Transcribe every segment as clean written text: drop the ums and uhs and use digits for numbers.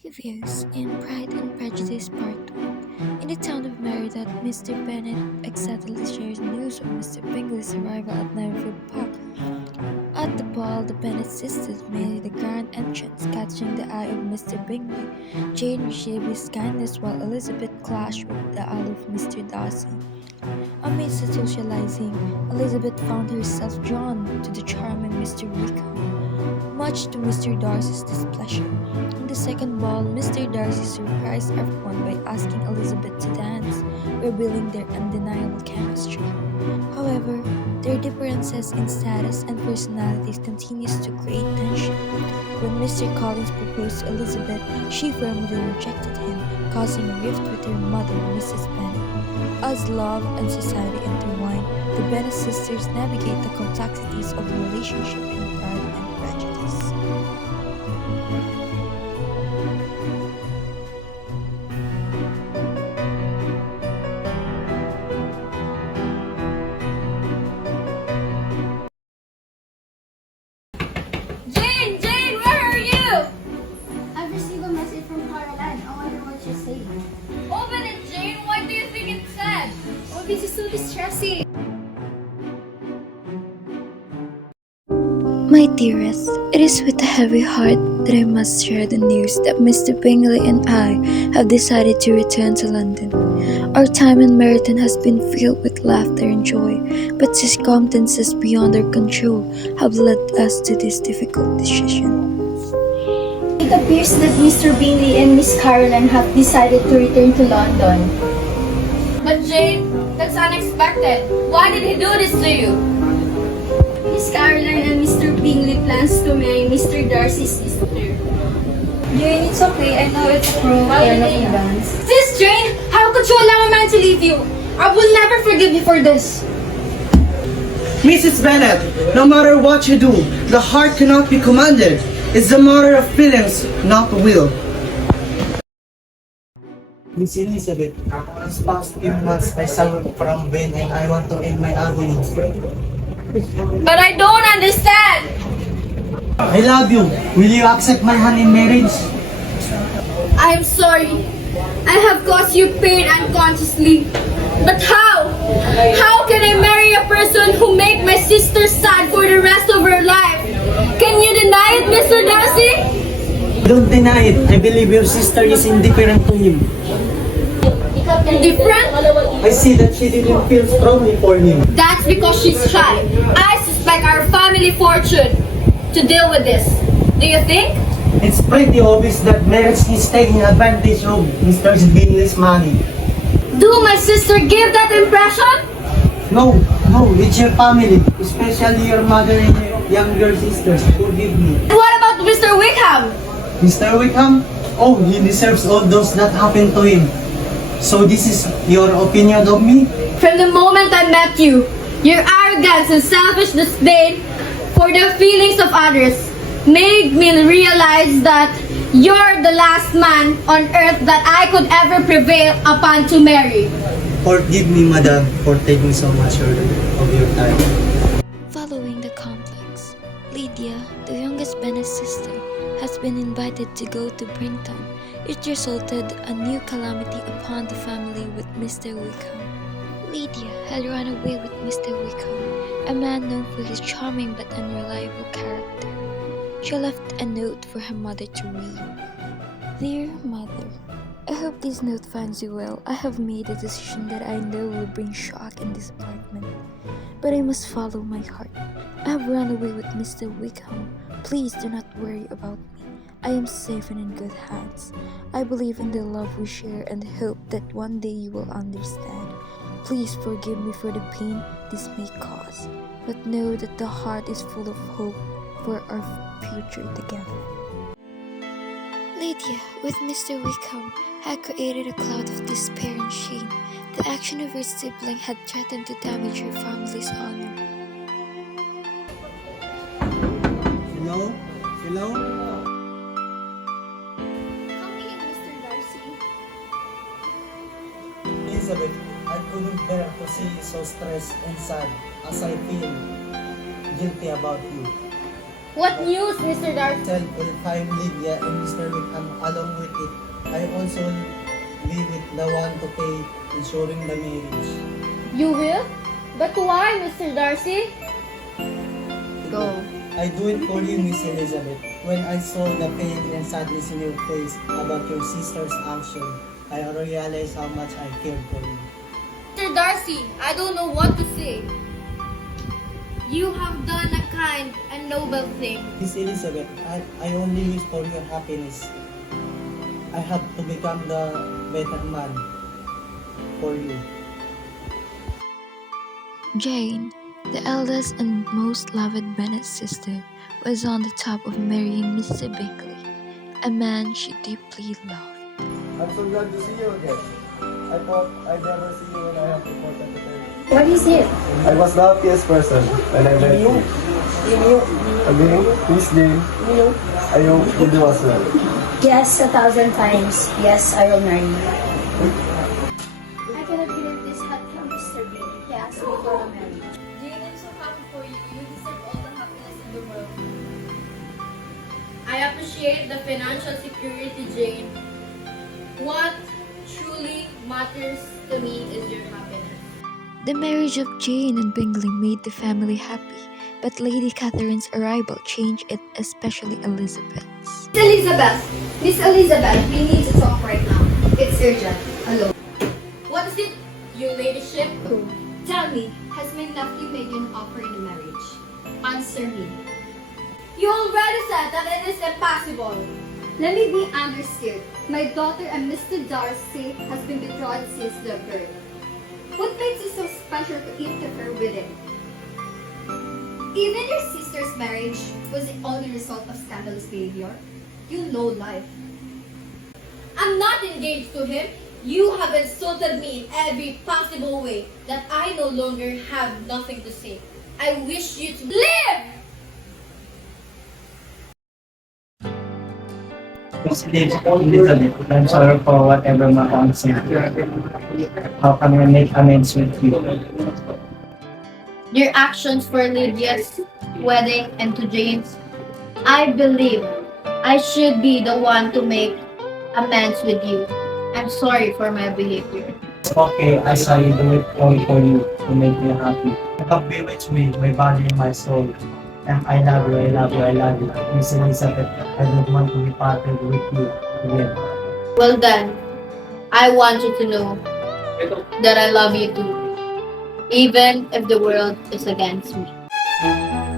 Previous in Pride and Prejudice Part 1. In the town of Merida, Mr. Bennet excitedly shares news of Mr. Bingley's arrival at Netherfield Park. At the ball, the Bennet sisters made the grand entrance, catching the eye of Mr. Bingley. Jane received his kindness while Elizabeth clashed with the aloof Mr. Darcy. Amidst the socializing, Elizabeth found herself drawn to the charming Mr. Wickham, much to Mr. Darcy's displeasure. In the second ball, Mr. Darcy surprised everyone by asking Elizabeth to dance, revealing their undeniable chemistry. However, their differences in status and personalities continues to create tension. When Mr. Collins proposed to Elizabeth, she firmly rejected him, causing a rift with her mother, Mrs. Bennet. As love and society intertwine, the Bennet sisters navigate the complexities of the relationship in Pride and Prejudice. Jane, where are you? I've received a message from Caroline. I wonder what she's saying. Open it, Jane. What do you think it said? Oh, this is so distressing. My dearest, it is with a heavy heart that I must share the news that Mr. Bingley and I have decided to return to London. Our time in Meryton has been filled with laughter and joy, but circumstances beyond our control have led us to this difficult decision. It appears that Mr. Bingley and Miss Caroline have decided to return to London. But Jane, that's unexpected. Why did he do this to you? Miss Caroline and Mr. Bingley plans to marry Mr. Darcy's sister. Jane, it's okay. I know it's a cruel turn of events. Sis Jane, how could you allow a man to leave you? I will never forgive you for this. Mrs. Bennet, no matter what you do, the heart cannot be commanded. It's a matter of feelings, not will. Miss Elizabeth, this past few months I suffered from pain and I want to end my agony. But I don't understand. I love you. Will you accept my hand in marriage? I'm sorry. I have caused you pain unconsciously. But how? How can I marry a person who make my sister sad for the rest of her life? Can you deny it, Mr. Darcy? Don't deny it. I believe your sister is indifferent to him. Indifferent? I see that she didn't feel strongly for him. That's because she's shy. I suspect our family fortune to deal with this. Do you think? It's pretty obvious that marriage is taking advantage of Mr. Bingley's money. Do my sister give that impression? No, it's your family, especially your mother and your younger sisters. Forgive me. What about Mr. Wickham? Mr. Wickham? Oh, he deserves all those that happened to him. So this is your opinion of me? From the moment I met you, your arrogance and selfish disdain for the feelings of others made me realize that you're the last man on earth that I could ever prevail upon to marry. Forgive me, madam, for taking so much of your time. Following the complex, Lydia, the youngest Bennet sister, has been invited to go to Brinton. It resulted a new calamity upon the family with Mr. Wickham. Lydia had run away with Mr. Wickham, a man known for his charming but unreliable character. She left a note for her mother to read. Dear Mother, I hope this note finds you well. I have made a decision that I know will bring shock and disappointment, but I must follow my heart. I have run away with Mr. Wickham. Please do not worry about me. I am safe and in good hands. I believe in the love we share and hope that one day you will understand. Please forgive me for the pain this may cause, but know that the heart is full of hope for our future together. Lydia, with Mr. Wickham, had created a cloud of despair and shame. The action of her sibling had threatened to damage her family's honor. Hello? Come in, Mr. Darcy. Elizabeth, I couldn't bear to see you so stressed and sad as I feel guilty about you. What news, Mr. Darcy? Said will find Lydia and Mr. Wickham along with it. I also be with the one to pay ensuring the marriage. You will? But why, Mr. Darcy? Go. I do it for you, Miss Elizabeth. When I saw the pain and sadness in your face about your sister's action, I realized how much I cared for you. Mr. Darcy, I don't know what to say. You have done a kind and noble thing. Miss Elizabeth, I only wish for your happiness. I have to become the better man for you. Jane, the eldest and most loved Bennet sister, was on the top of marrying Mr. Bingley, a man she deeply loved. I'm so glad to see you again. I thought I'd never see you when I have important to tell you. What is it? I was the happiest person when I met you. Again, please Jane, I hope you do as well. Yes, 1,000 times. Yes, I will marry you. I cannot believe this had come, Mr. B. He asked me for a marriage. Jane, I'm so happy for you. You deserve all the happiness in the world. I appreciate the financial security, Jane. What truly matters to me is your happiness. The marriage of Jane and Bingley made the family happy, but Lady Catherine's arrival changed it, especially Elizabeth's. Miss Elizabeth, we need to talk right now. It's urgent. Alone. What is it, your ladyship? Tell me, has my nephew made you an offer in marriage? Answer me. You already said that it is impossible. Let me be understood. My daughter and Mr. Darcy has been betrothed since their birth. What makes it so special to interfere with it? Even your sister's marriage was the only result of scandalous behavior. You know life. I'm not engaged to him. You have insulted me in every possible way that I no longer have nothing to say. I wish you to live! Elizabeth, I'm sorry for whatever my aunt said. How can I make amends with you? Your actions for Lydia's wedding and to Jane's, I believe I should be the one to make amends with you. I'm sorry for my behavior. It's okay, as I do it all for you to make you happy. You have bewitched me, my body and my soul. And I love you, I love you, I love you. Miss Elizabeth, I don't want to be parted with you again. Well then, I want you to know that I love you too, even if the world is against me.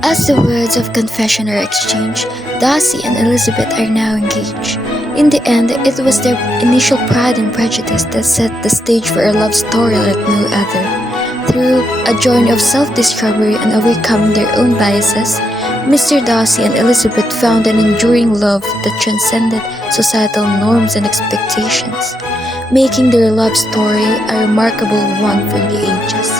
As the words of confession are exchanged, Darcy and Elizabeth are now engaged. In the end, it was their initial pride and prejudice that set the stage for a love story like no other. Through a journey of self-discovery and overcoming their own biases, Mr. Darcy and Elizabeth found an enduring love that transcended societal norms and expectations, making their love story a remarkable one for the ages.